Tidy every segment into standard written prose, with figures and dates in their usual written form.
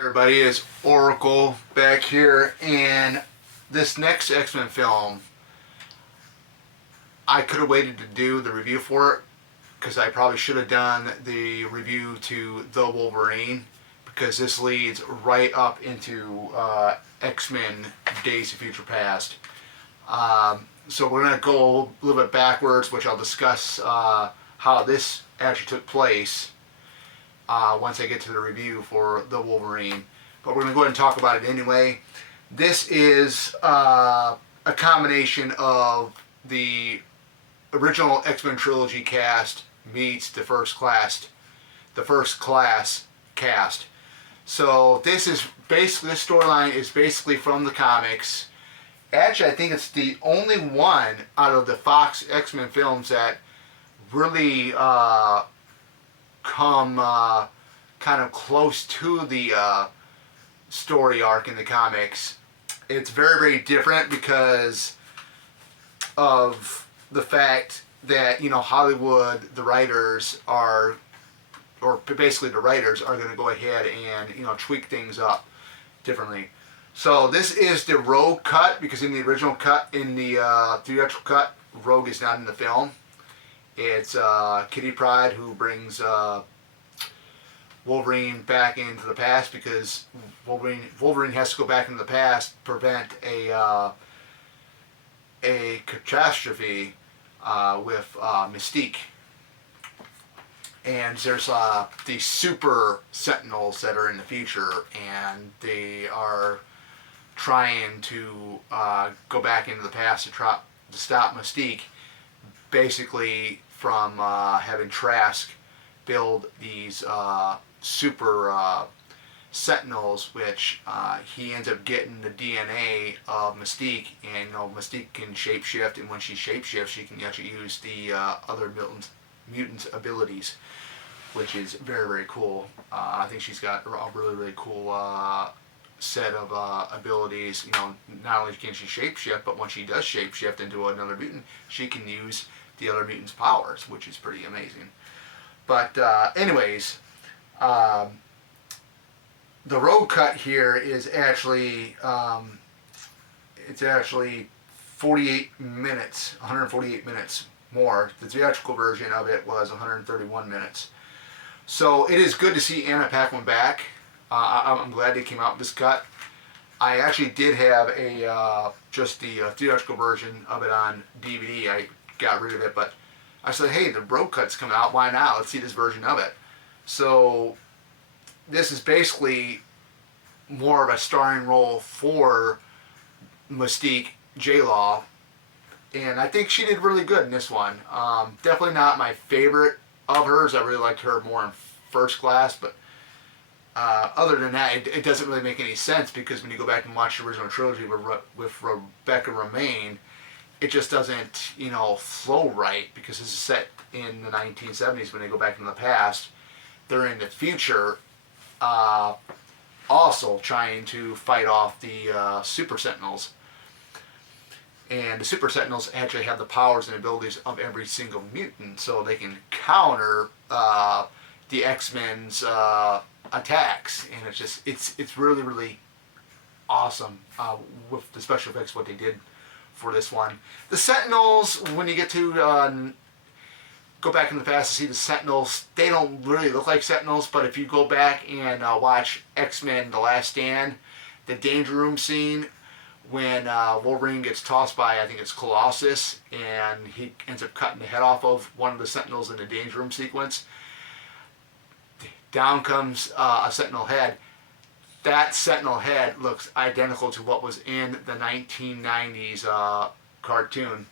Everybody, it's Oracle back here, and this next X-Men film, I could have waited to do the review for it because I probably should have done the review to The Wolverine because this leads right up into X-Men Days of Future Past. So we're going to go a little bit backwards, which I'll discuss how this actually took place once I get to the review for The Wolverine. But we're going to go ahead and talk about it anyway. This is a combination of the original X-Men trilogy cast meets the first class cast. So this storyline is basically from the comics. Actually, I think it's the only one out of the Fox X-Men films that really come kind of close to the story arc in the comics. It's very, very different because of the fact that, Hollywood, the writers are, or basically the writers are going to go ahead and, tweak things up differently. So this is the Rogue cut, because in the original cut, in the theatrical cut, Rogue is not in the film. It's Kitty Pryde who brings Wolverine back into the past, because Wolverine has to go back into the past to prevent a catastrophe with Mystique. And there's these super Sentinels that are in the future, and they are trying to go back into the past to stop Mystique, basically from having Trask build these super Sentinels, which he ends up getting the DNA of Mystique, and Mystique can shapeshift, and when she shapeshifts, she can actually use the other mutants' abilities, which is very, very cool. I think she's got a really, really cool set of abilities. Not only can she shapeshift, but when she does shapeshift into another mutant, she can use the other mutant's powers, which is pretty amazing. But anyways, the Rogue cut here is actually it's actually 148 minutes more. The theatrical version of it was 131 minutes. So it is good to see Anna Paquin back. I'm glad they came out with this cut. I actually did have just the theatrical version of it on DVD. I got rid of it, but I said, hey, the Rogue cut's coming out. Why not? Let's see this version of it. So this is basically more of a starring role for Mystique J-Law, and I think she did really good in this one. Definitely not my favorite of hers. I really liked her more in First Class, but other than that, it doesn't really make any sense, because when you go back and watch the original trilogy with Rebecca Romijn, it just doesn't, flow right, because this is set in the 1970s. When they go back in the past, they're in the future, also trying to fight off the Super Sentinels. And the Super Sentinels actually have the powers and abilities of every single mutant, so they can counter the X-Men's attacks. And it's really, really awesome with the special effects, what they did for this one. The Sentinels, when you get to go back in the past to see the Sentinels, they don't really look like Sentinels, but if you go back and watch X-Men The Last Stand, the Danger Room scene, when Wolverine gets tossed by, I think it's Colossus, and he ends up cutting the head off of one of the Sentinels in the Danger Room sequence, down comes a Sentinel head. That Sentinel head looks identical to what was in the 1990s cartoon,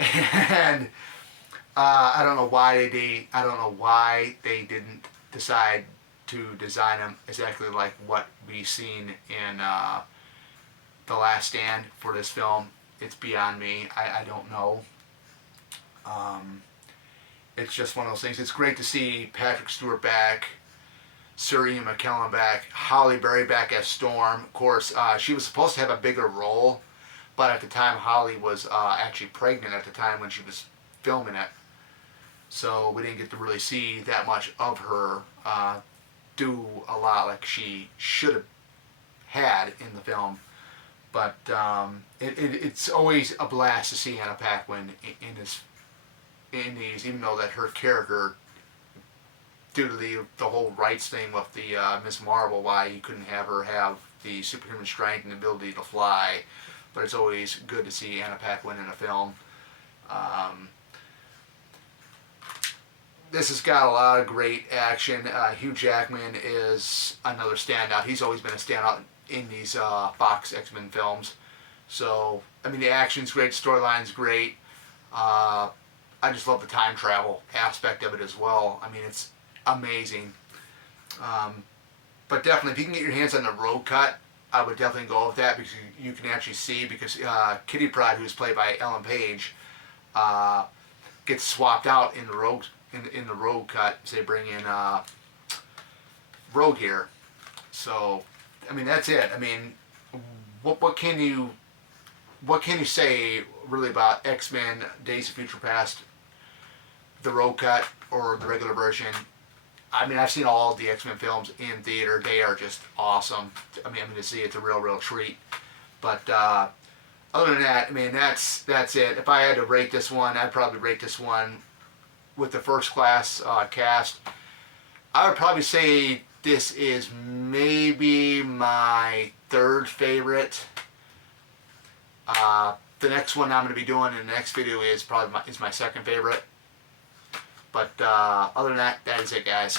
and I don't know why they didn't decide to design them exactly like what we've seen in The Last Stand for this film. It's beyond me. I don't know. It's just one of those things. It's great to see Patrick Stewart back, Sir Ian McKellen back, Halle Berry back as Storm. Of course, she was supposed to have a bigger role, but at the time Halle was actually pregnant at the time when she was filming it. So we didn't get to really see that much of her do a lot like she should have had in the film. But it's always a blast to see Anna Paquin in these, even though that her character, due to the whole rights thing with the Miss Marvel, why you couldn't have her have the superhuman strength and ability to fly. But it's always good to see Anna Paquin in a film. Um, this has got a lot of great action. Hugh Jackman is another standout. He's always been a standout in these Fox X-Men films. So, I mean, the action's great, storyline's great. I just love the time travel aspect of it as well. I mean, it's amazing. But definitely, if you can get your hands on the Rogue Cut, I would definitely go with that, because you can actually see, because Kitty Pryde, who's played by Ellen Page, gets swapped out in the Rogue Cut. So they bring in Rogue here. So, I mean, that's it. I mean, what can you say really about X-Men: Days of Future Past, the Rogue Cut, or the regular version? I mean, I've seen all of the X-Men films in theater. They are just awesome. I mean, to see it's a real treat. But other than that, I mean, that's it. If I had to rate this one, I'd probably rate this one with the first class cast. I would probably say this is maybe my third favorite. The next one I'm going to be doing in the next video is probably my second favorite. But other than that, that is it, guys.